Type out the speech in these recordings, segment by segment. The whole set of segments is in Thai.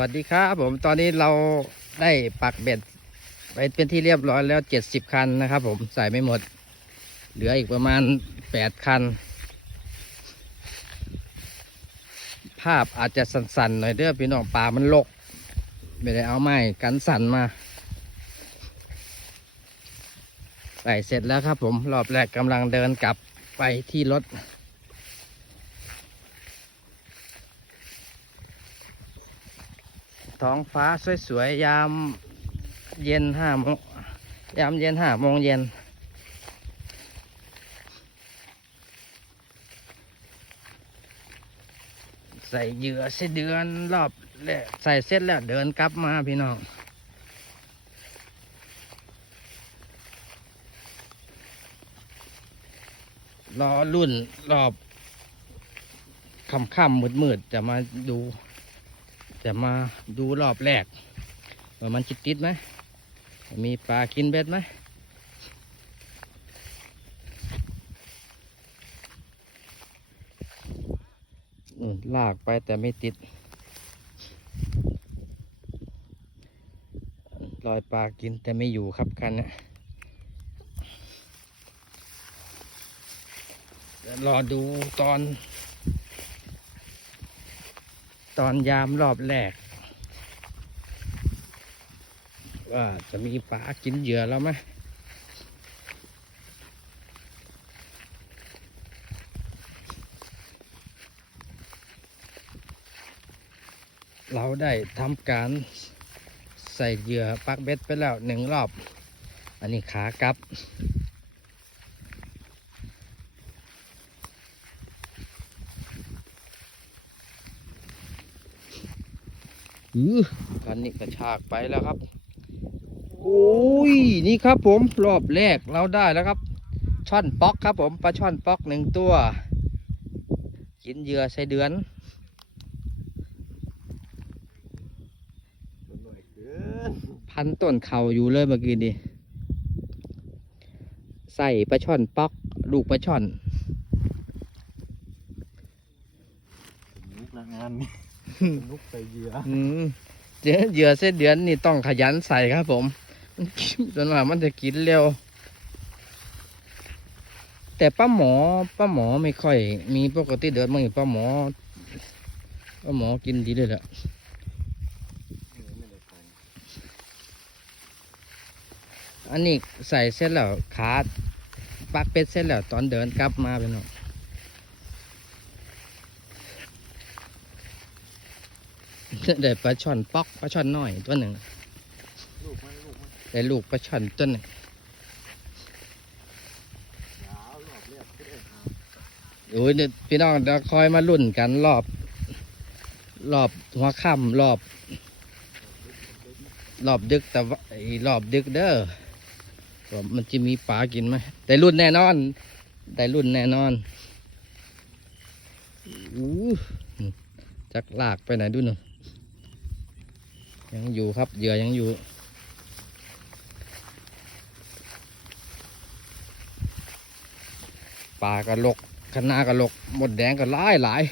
วัสดีครับผมตอนนี้เราได้ปักเบ็ด ไปเป็นที่เรียบร้อยแล้วเจ็ดสิบคันนะครับ ผมใส่ไม่หมด เหลืออีกประมาณแปดคัน ภาพอาจจะสั่นๆหน่อยเด้อพี่น้องป่ามันลก ไม่ได้เอาไม้กันสั่นมาใส่เสร็จแล้วครับผมรอบแรกกำลังเดินกลับไปที่รถ ท้องฟ้าสวยๆยามเย็นห้าโมงยามเย็นห้าโมงเย็นใส่เหยื่อเสเดือนรอบแรกใส่เสร็จแล้วเดินกลับมาพี่น้องรอรุ่นรอบค่ำๆมืดๆจะมาดู จะมาดูรอบแรกว่ามันจิตติดไหมมีปลากินเบ็ดไหมลากไปแต่ไม่ติดรอยปลากินแต่ไม่อยู่ครับคันนี้ยเดี๋ยวรอดูตอน ตอนยามรอบแรก ว่าจะมีปลากินเหยื่อแล้วไหมเราได้ทำการใส่เหยื่อปักเบ็ดไปแล้วหนึ่งรอบ อันนี้ขากลับ อือคันนี้กระชากไปแล้วครับ โอ้ย นี่ครับผม รอบแรกเราได้แล้วครับ ช่อนป๊อกครับผม ปลาช่อนป๊อกหนึ่งตัว กินเหยื่อใส่เดือนหน่อยเกินพันต้นเข่าอยู่เลยเมื่อกี้นี้ใส่ปลาช่อนป๊อก ลูกปลาช่อนนุกละงานนี่ นุกใส่เหยื่ออืมเจอเหยื่อเส้นเดือนนี่ต้องขยันใส่ครับ ผมมันจนว่ามันจะกินเร็ว แต่ป้าหมอป้าหมอไม่ค่อย มีปกติเดือนมั้งป้าหมอป้าหมอกินดีเลยแหละไม่ได้ใส่อันนี้ใส่เสร็จแล้วขาปักเป็ดเสร็จแล้วตอนเดินกลับมาเป็นเนา ได้ปลาช่อนป๊อกปลาช่อนน้อยตัวหนึ่งลูกมันลูกมันได้ลูกปลาช่อนตัวหนึ่งยาวรอบเรียบก็ได้หาโอ้ยเดี๋ยวพี่น้องเดี๋ยวคอยมาลุ่นกันรอบ รอบหัวค่ำรอบ รอบดึกแต่ว่าไอ้รอบดึกเด้อว่ามันจะมีปลากินไหมได้รุ่นแน่นอน ได้รุ่นแน่นอนอู้จักลากไปไหนดูหนูยั ยังอยู่ครับเหยื่อยังอยู่ ปลากระลกคณากระลกหมดแดงก็หลายหลาย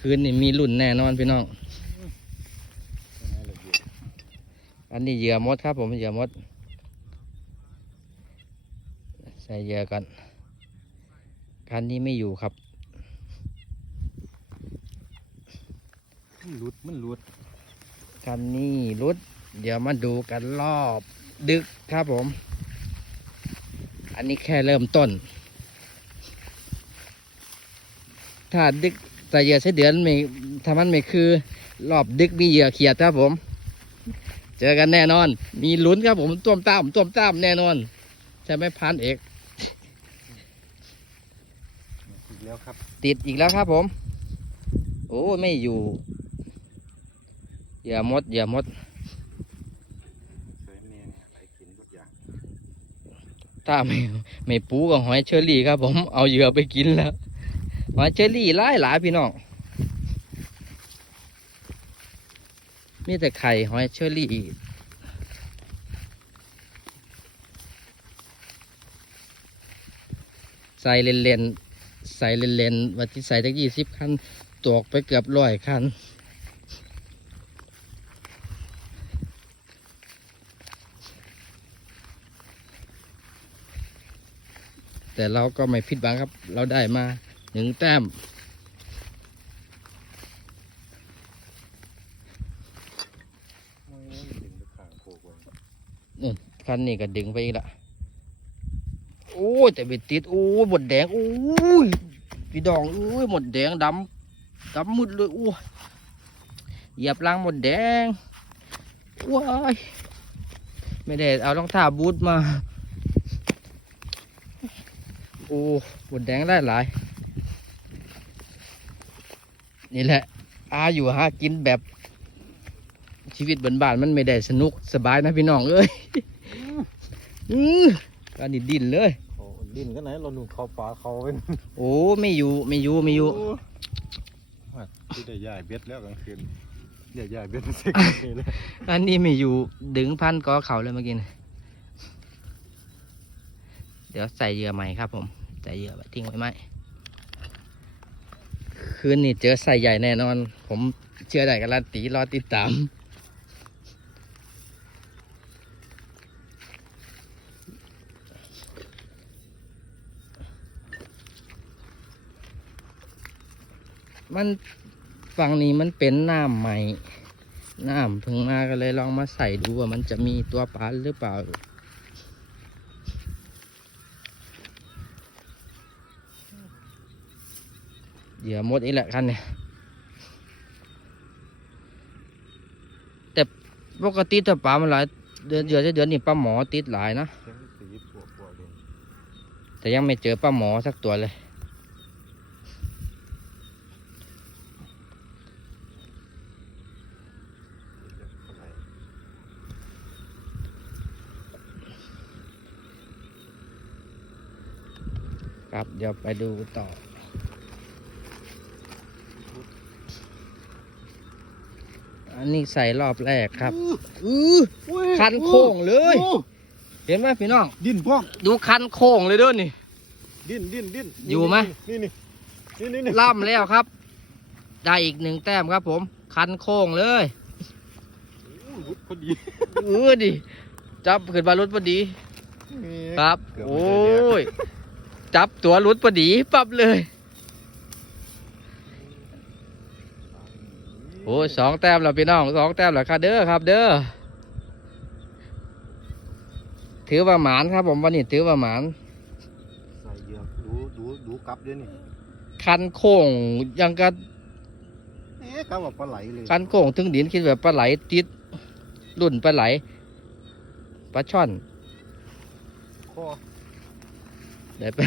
คืนนี้มีรุ่นแน่นอนพี่น้อง อันนี้เหยื่อมดครับผมเหยื่อมด ใส่เหยื่อกันคันนี้ไม่อยู่ครับ มันหลุดมันหลุด คันนี้รุด เดี๋ยวมาดูกันรอบดึกครับผม อันนี้แค่เริ่มต้น ถ้าดึกแต่เหยื่อใช้เดือนไม่ถ้ามันไม่คือ รอบดึกมีเหยื่อเขียดครับผม เจอกันแน่นอน มีลุ้นครับผมต้วมตามต้วมตามแน่นอน ใช่ไหมพันเอกอีกแล้วครับ ติดอีกแล้วครับผม โอ้ไม่อยู่ เหยื่อมดเหยื่อมดใส่เมียเนี่ยอะไรกินทุกอย่างถ้าไม่ไม่ปูกับหอยเชอรี่ครับ ผมเอาเหยื่อไปกินแล้วหอยเชอรี่หลายหลายพี่น้องมีแต่ไข่หอยเชอรี่ใส่เล่นๆใส่เลนๆว่าที่ใส่ตั้งยี่สิบคันตกไปเกือบร้อยคัน แต่เราก็ไม่ผิดหวังครับ เราได้มาหนึ่งแต้มคกไว้นู่นคันนี้ก็ดึงไปอีกละโอ้ยแต่ไปติด โอ้ยหมดแดง โอ้ยพี่ดอง โอ้ยหมดแดงดำดำมืดเลย โอ้ยเหยียบลังหมดแดง ว้าย ไม่ได้เอารองเท้าบูทมา อ้หมดแดงได้หลาย นี่แหละ อาอยู่หากินแบบ ชีวิตบ้านๆมันไม่ได้สนุกสบายนะพี่น้องเอ้ยอือการดินดินเลยเขาดิ้นกันไหนเราหนุ่มเขาป่าเขาเป็นโอ้ไม่อยู่ไม่อยู่ไม่อยู่ว่าที่ได้ย้ายเบ็ดแล้วกลางคืนเดี๋ยวย้ายเบ็ดมาเซ็กนี่เลยอันนี้ไม่อยู่ดึงพันกอเขาเลยเมื่อกี้นะเดี๋ยวใส่เหยื่อใหม่ครับผม ใส่เหยื่อไว้ทิ้งไว้ไหมคืนนี้เจอใส่ใหญ่แน่นอน ผมเชื่อได้การันตีรอติดตามมันฝั่งนี้มันเป็นน้ำใหม่น้ำเพิ่งมาก็เลยลองมาใส่ดูว่ามันจะมีตัวปลาหรือเปล่า เหยื่อหมดอีกแหละคันเนี่ยแต่ปกติถ้าปลามันหลายเดือนเดือนเดือนนี่ปลาหมอติดหลายนะแต่ยังไม่เจอปลาหมอสักตัวเลยครับเดี๋ยวไปดูต่อ อันนี้ใส่รอบแรกครับอือคันโค้งเลยโอ้เห็นไหมพี่น้อง ดิ้นพ่องดูคันโค้งเลยด้วยนี่ ดิ้นดิ้นดิ้นอยู่ไหมนี่นี่นี่นี่นี่ล่ำแล้วครับ ได้อีกหนึ่งแต้มครับผม คันโค้งเลยโอ้ยวุดพอดีเออดิจับขึ้นมารุดพอดี ครับเกือบโอ้ไม่ได้แดกยจับตัวรุดพอดีปั๊บเลย โอ้ยสองแต้มแล้วพี่น้องสองแต้มแล้วครับเด้อครับ เด้อถือว่าหมานครับผมวันนี้ถือว่าหมานใส่เหยือกดูดูดูกลับเดี๋ยวนี้คันโค้งยังกะเอ๊ะกลับว่าปลาไหลเลยคันโค้งถึงดินคิดแบบปลาไหลติดรุ่นปลาไหลปลาช่อนคอเดี๋ยวไป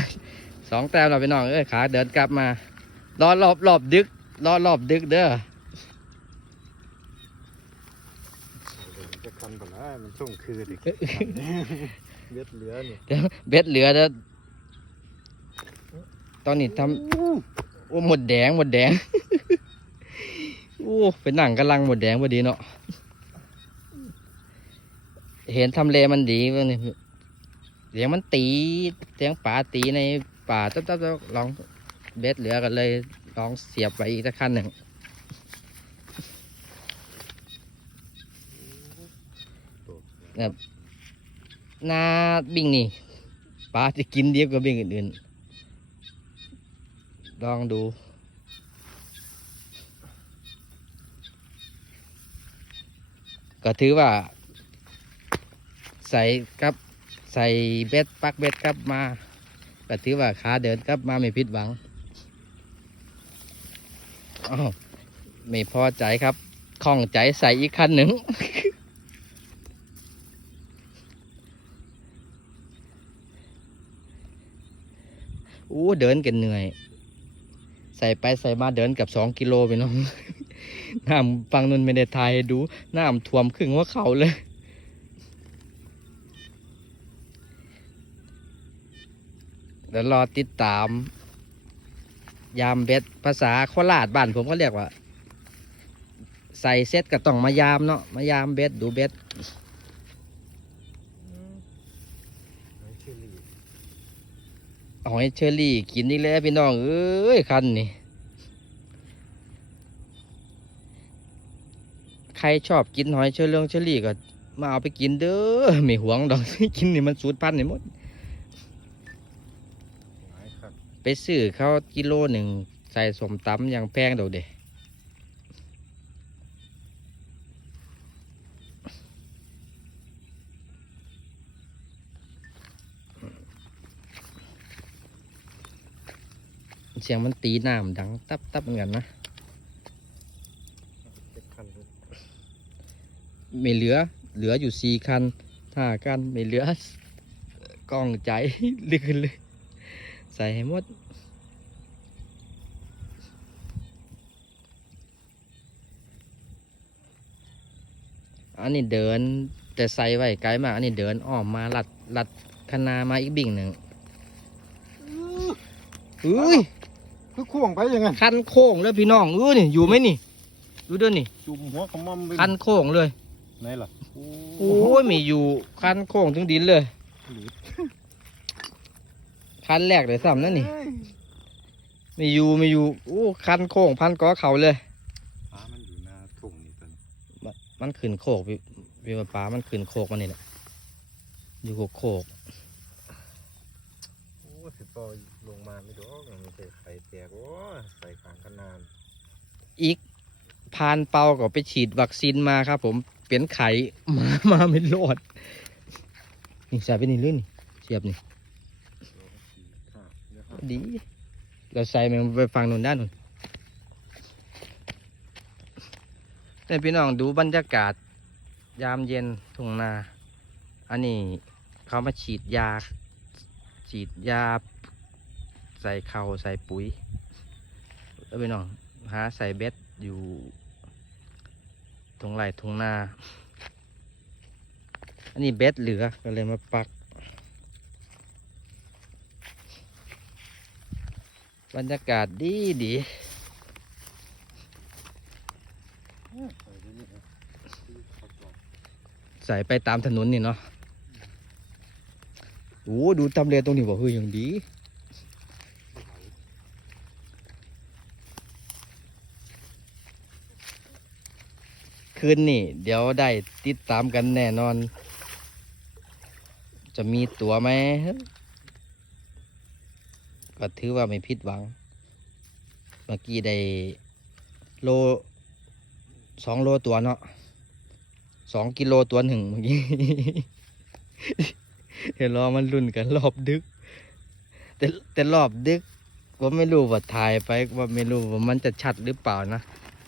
สองแต้มเราไปน้องเอ้ยขาเดินกลับมารอรอบรอบดึกรอรอบดึกเด้อ จะ คันปลาไหลมันส่งคือดิเบ็ดเหลือนี่เดี๋ยวเบ็ดเหลือเด้อตอนนี้ทำโอ้หมดแดงหมดแดงโอ้เป็นหนังกำลังหมดแดงพอดีเนาะเห็นทำเลมันดีวะนี่เสียงมันตีเสียงป่าตีในป่าต๊บต๊บต๊บลองเบ็ดเหลือกันเลยลองเสียบไปอีกสักขั้นหนึ่ง หน้าบิ่งนี่ปลาจะกินเดียวกับบิ่งอื่นๆลองดูก็ถือว่า ใส่กับใส่เบ็ดปักเบ็ดกลับมาก็ถือว่าขาเดินกลับมาไม่ผิดหวังอ้าวไม่พอใจครับข้องใจใส่อีกคันหนึ่ง อู้เดินกันเหนื่อย ใส่ไปใส่มาเดินกับสองกิโลไปน้องน้ำฟังนุนไม่ได้ทายดูน้ำท่วมครึ่งว่าเขาเลย เดี๋ยวรอติดตาม ยามเบ็ดภาษาโคราชบ้านผมก็เรียกว่า ใส่เซ็ตก็ต้องมายามเนาะมายามเบ็ดดูเบ็ด ไอ้เชอรี่ หอยเชอรี่กินนี่แหล้วพี่น้องเอ้ยคันนี่ใครชอบกินหอยเชอเรื่องเชอรี่ก็มาเอาไปกินเด้อไม่หวงดอกกินนี่มันสูตรพันธุ์นี่หมดหลายครับไปซื้อเขากิโลหนึ่งใส่สมตำอย่างแพงเดอกเดะ เสียงมันตีน้ำดังตับตับเหมือนกันนะเจ็ดคันเลยไม่เหลือ เหลืออยู่สี่คันห้าคันไม่เหลือกล้องใจลึกเลย ใส่ให้หมดอันนี้เดินแต่ใส่ไว้ไกลมาก อันนี้เดินอ้อมมาลัดลัดคณามาอีกบิ่งหนึ่งอุ้ย คือข่วงไปยังไงคันโค้งเลยพี่น้องอู้นี่อยู่ไหมนี่ดูเด้อนี่จุ่มหัวขมอมไปคันโค้งเลยไหนล่ะโอ้ยมีอยู่คันโค้งถึงดินเลยหลีดคันแรกเลยซ้ำนั่นนี่มีอยู่มีอยู่โอ้คันโค้งพันก้อเขาเลยปลามันอยู่หน้าทุ่งนี่ตอนนี้มันขึ้นโคกพี่พี่ว่าปลามันขึ้นโคกมันนี่แหละอยู่กับโคกโอ้สิปอย ลงมาไม่ดอกมันเป็นไข่แตกโอ้ใส่ขางกันนานอีกพานเปาก็ไปฉีดวัคซีนมาครับ ผมเป็นไข่หมามาไม่รอดนี่ใส่ไปนี่ลื่นเสียบนี่โลละสี่ห้าเดี๋ยวห้าดีเราใส่มันไปฟังนู่นด้านนู่นแต่พี่น้องดูบรรยากาศ ยามเย็นทุ่งนา อันนี้เขามาฉีดยา ฉีดยา ใส่เข่าใส่ปุ๋ยแล้วพี่น้องหาใส่เบ็ดอยู่ตรงไหลตรงนาอันนี้เบ็ดเหลือก็เลยมาปัก บรรยากาศดีดีใส่ไปตามถนนนี่เนาะโอ้ดูทำเลตรงนี้บอกเฮ้ยยังดี คืนนี่เดี๋ยวได้ติดตามกันแน่นอน จะมีตั๋วไหมก็ถือว่าไม่ผิดหวัง เมื่อกี้ได้โลสองโลตัวเนาะสองกิโลตัวหนึ่งเมื่อกี้เดี๋ยวรอมันรุ่นกันรอบดึก แต่แต่รอบดึกผมไม่รู้ว่าถ่ายไปว่าไม่รู้ว่ามันจะชัดหรือเปล่านะ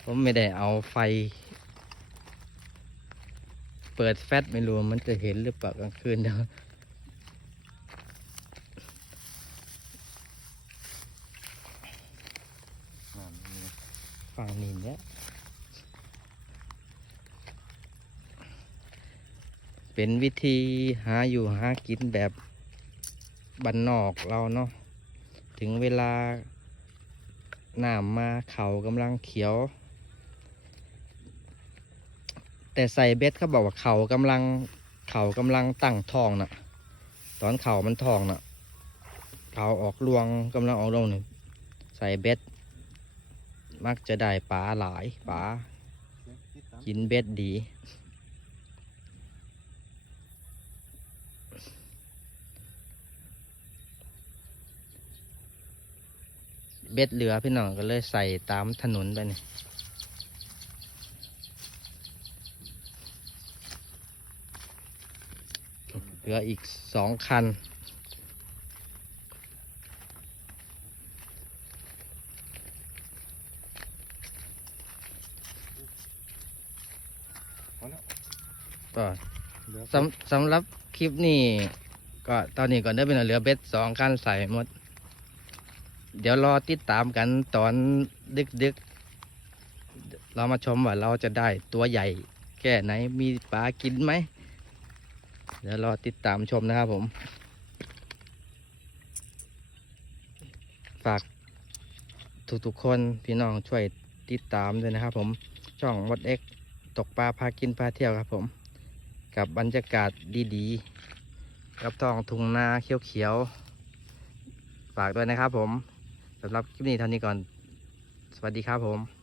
ผมไม่ได้เอาไฟ เปิดแฟลชไม่รู้มันจะเห็นหรือเปล่ากลางคืนเดี๋ยวน้ำนี่ฝั่งนี้เนี่ยเป็นวิธีหาอยู่หากินแบบบันนอกเราเนาะถึงเวลาหน้ำมาเขากำลังเขียว แต่ใส่เบ็ดเขาบอกว่าเขากำลังเขากำลังตั้งทองน่ะ ตอนเขามันทองน่ะเขาออกรวงกำลังออกรวงนี่ใส่เบ็ดมักจะได้ปลาหลายปลากินเบ็ดดี เบ็ดเหลือพี่น้องก็เลยใส่ตามถนนไปนี่เห ลืออีกสองคันพอแล้วก็เหลือสำสำหรับคลิปนี้ก็ตอนนี้ก่อนได้เป็นเหลือเบ็ดสองคันใส่หมด เดี๋ยวรอติดตามกันตอนดึกดึกๆเรามาชมว่าเราจะได้ตัวใหญ่แค่ไหนมีปลากินไหม เดี๋ยวรอติดตามชมนะครับผม ฝากทุกๆคนพี่น้องช่วยติดตามด้วยนะครับ ผมช่องมดเอ็กตกปลาพากินพาเที่ยวครับผม กับบรรยากาศดีๆ กับท้องทุ่งนาเขียวๆ ฝากด้วยนะครับผมสำหรับคลิปนี้เท่านี้ก่อน สวัสดีครับผม